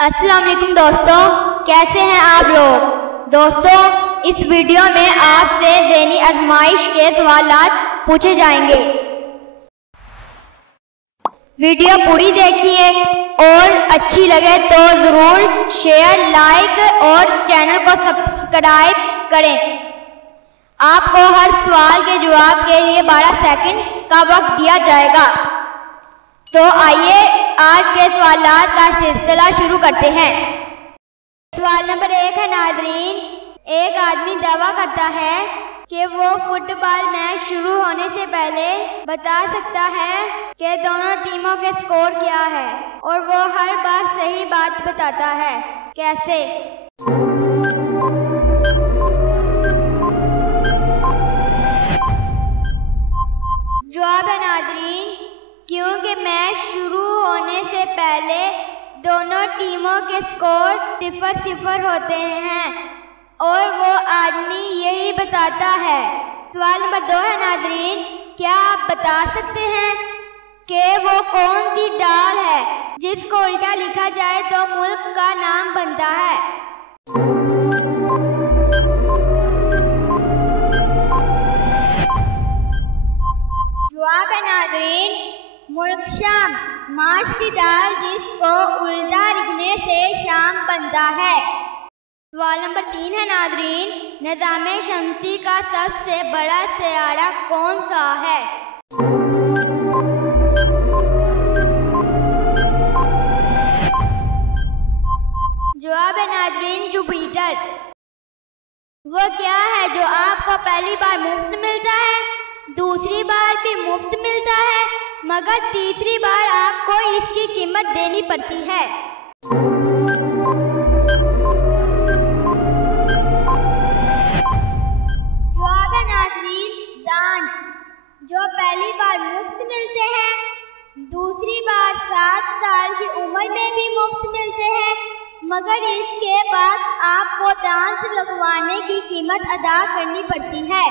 अस्सलाम वालेकुम दोस्तों, कैसे हैं आप लोग। दोस्तों, इस वीडियो में आपसे ज़हनी आजमाइश के सवालात पूछे जाएंगे। वीडियो पूरी देखिए और अच्छी लगे तो ज़रूर शेयर, लाइक और चैनल को सब्सक्राइब करें। आपको हर सवाल के जवाब के लिए 12 सेकंड का वक्त दिया जाएगा। तो आइए आज के सवालात का सिलसिला शुरू करते हैं। सवाल नंबर 1 है नाज़रीन, एक आदमी दावा करता है कि वो फुटबॉल मैच शुरू होने से पहले बता सकता है कि दोनों टीमों के स्कोर क्या है, और वो हर बार सही बात बताता है। कैसे? जवाब है नाज़रीन, क्योंकि मैच शुरू होने से पहले दोनों टीमों के स्कोर 0-0 होते हैं और वो आदमी यही बताता है। सवाल नंबर 2 है नाज़रीन, क्या आप बता सकते हैं कि वो कौन सी दाल है जिसको उल्टा लिखा जाए तो मुल्क का नाम बनता है? जवाब है नाज़रीन, मुल्क शाम, माश की दाल जिसको उल्टा लिखने से शाम बनता है। सवाल नंबर 3 है नाज़रीन, निज़ाम शमसी का सबसे बड़ा सियारा कौन सा है? जवाब है नाज़रीन, जुपिटर। वो क्या है जो आपको पहली बार मुफ्त मिलता है, दूसरी बार भी मुफ्त मिलता है, मगर तीसरी बार आपको इसकी कीमत देनी पड़ती है? जवाब है नाज़रीन, दांत। जो पहली बार मुफ्त मिलते हैं, दूसरी बार 7 साल की उम्र में भी मुफ्त मिलते हैं, मगर इसके बाद आपको दांत लगवाने की कीमत अदा करनी पड़ती है।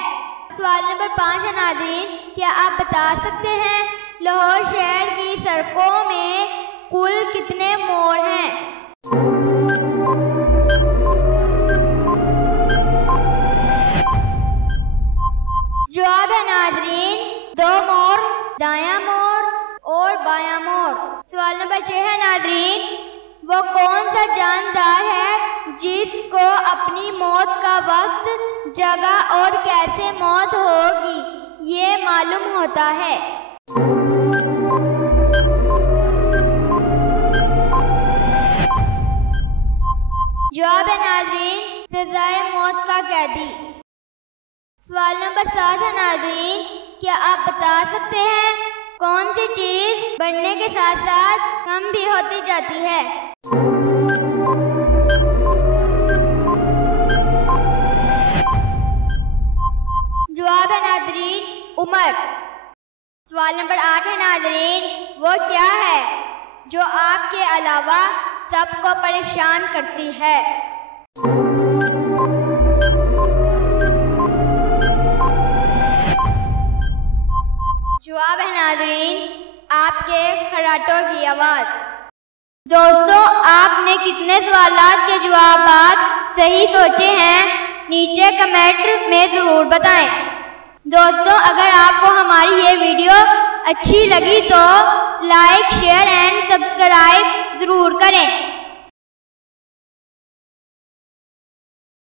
सवाल नंबर 5 है नाज़रीन, क्या आप बता सकते हैं लाहौर शहर की सड़कों में कुल कितने मोड़ हैं? जवाब है नाज़रीन, 2 मोड़, दायां मोड़ और बायां मोड़। सवाल नंबर 6 है नाज़रीन, वो कौन सा जानदार है जिसको अपनी मौत का वक्त, जगह और कैसे मौत होगी ये मालूम होता है? जवाब है नाज़रीन, सजाए मौत का कैदी। सवाल नंबर 7 है नाज़रीन, क्या आप बता सकते हैं कौन सी चीज़ बढ़ने के साथ साथ कम भी होती जाती है? जवाब है नाज़रीन, उम्र। सवाल नंबर 8 है नाज़रीन, वो क्या है जो आपके अलावा सबको परेशान करती है? जवाब है नाज़रीन, आपके खर्राटों की आवाज़। दोस्तों, आपने कितने सवालात के जवाब सही सोचे हैं नीचे कमेंट में ज़रूर बताएं। दोस्तों, अगर आपको हमारी ये वीडियो अच्छी लगी तो लाइक, शेयर एंड सब्सक्राइब ज़रूर करें।